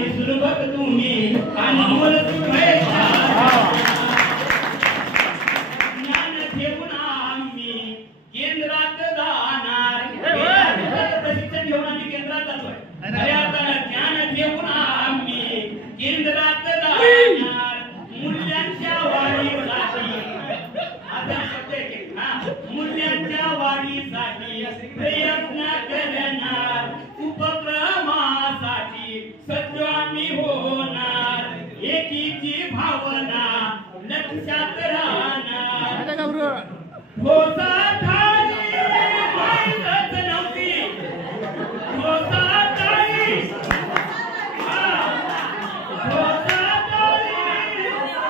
आणि सुलभक तुम्ही अनमोल शुभेच्छा ज्ञान ठेवून आम्ही केंद्रात जाणार प्रशिक्षण घेऊन आम्ही केंद्रात जातोय अरे आता ज्ञान ठेवून आम्ही केंद्रात जाणार मूल्यांच्या वाढीसाठी आता शब्द एक मूल्यांच्या वाढीसाठी प्रयत्न करणार उपक्रमासाठी सज्ज आम्ही होणार एकीची भावना लक्षात राहणार होता ठाई माहीतच नव्हती होता ठाई होता ठाई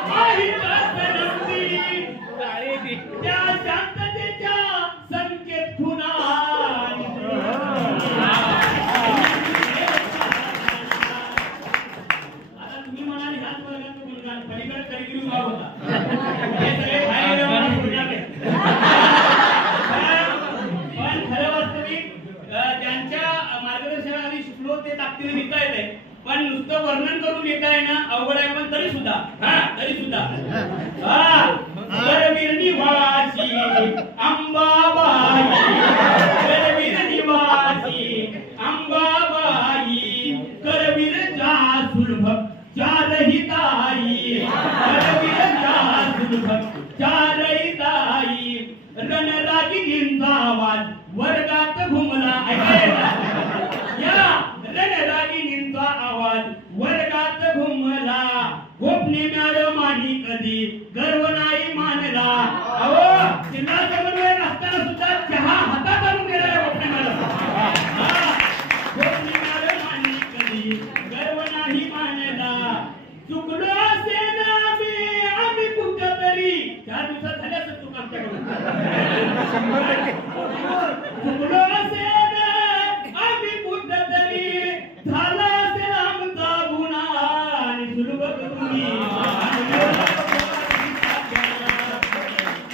माहीतच नव्हती त्या शांततेच्या संकेत खुणा आता तुम्ही म्हणाले ह्याच वर्गात मुलगा पलीकडे करिगिरी भाव होता हे सगळे बाहेर येऊन बोलणार पण खरं वास्तविक ज्यांच्या मार्गदर्शनाखाली शिकलो ते ताकदीने लिहिता येते पण नुसतं वर्णन करून लिहिता येणं अवघड आहे पण तरी सुद्धा करवीर निवासी अंबाबाई करवीर निवासी अंबाबाई करवीर जा सुलभक चारही ताई करवीर जा सुलभक चारही ताई रणरागिणींचा आवाज वर्गात घुमला या रणरागिणींचा आवाज वर्गात घुमला गोपने मॅडमांनी कधी गर्व नाही मानला अहो जिल्हा समन्वय असताना सुद्धा चहा हातात आणून गेलेला गोपने मॅडम गोपने मॅडमांनी कधी गर्व नाही मानला चुकलो असेल आम्ही कुठंतरी 4 दिवसात झाल्या असं चूक आमच्याकडून चुकलो असेल आम्ही कुठंतरी झाला असेल आमचा गुन्हा आणि सुलभक तुम्ही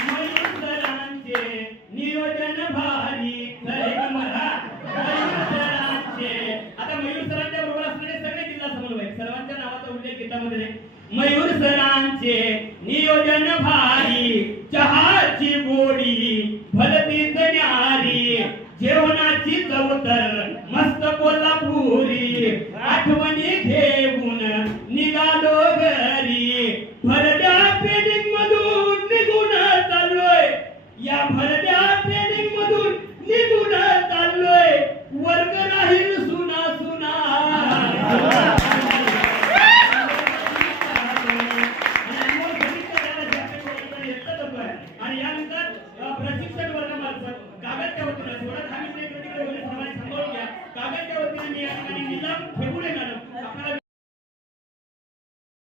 मयूरसरांचे नियोजन भारी खरे मला मयूरसरांचे आता मयूरसरांच्या बरोबर असणारे सगळे जिल्हा समन्वयक सर्वांच्या नावाचा उल्लेख गीतामध्ये मयूर सरांचे नियोजन भारी चहाची गोडी भलतीच न्यारी जेवणाची चवतर मस्त कोल्हापुरी आठवणी घेऊन निघालो घरी भरड्या पेनिंग मधून निघून चाललोय या भरड्या पेनिंग मधून निघून चाललोय वर्ग राहील सुना सुना आणि यानंतर प्रशिक्षण वर्गामार्फत कागदच्या वतीने थोडा 10 मिनिटे सांभाळून घ्या कागदच्या वतीने मी या ठिकाणी निजाम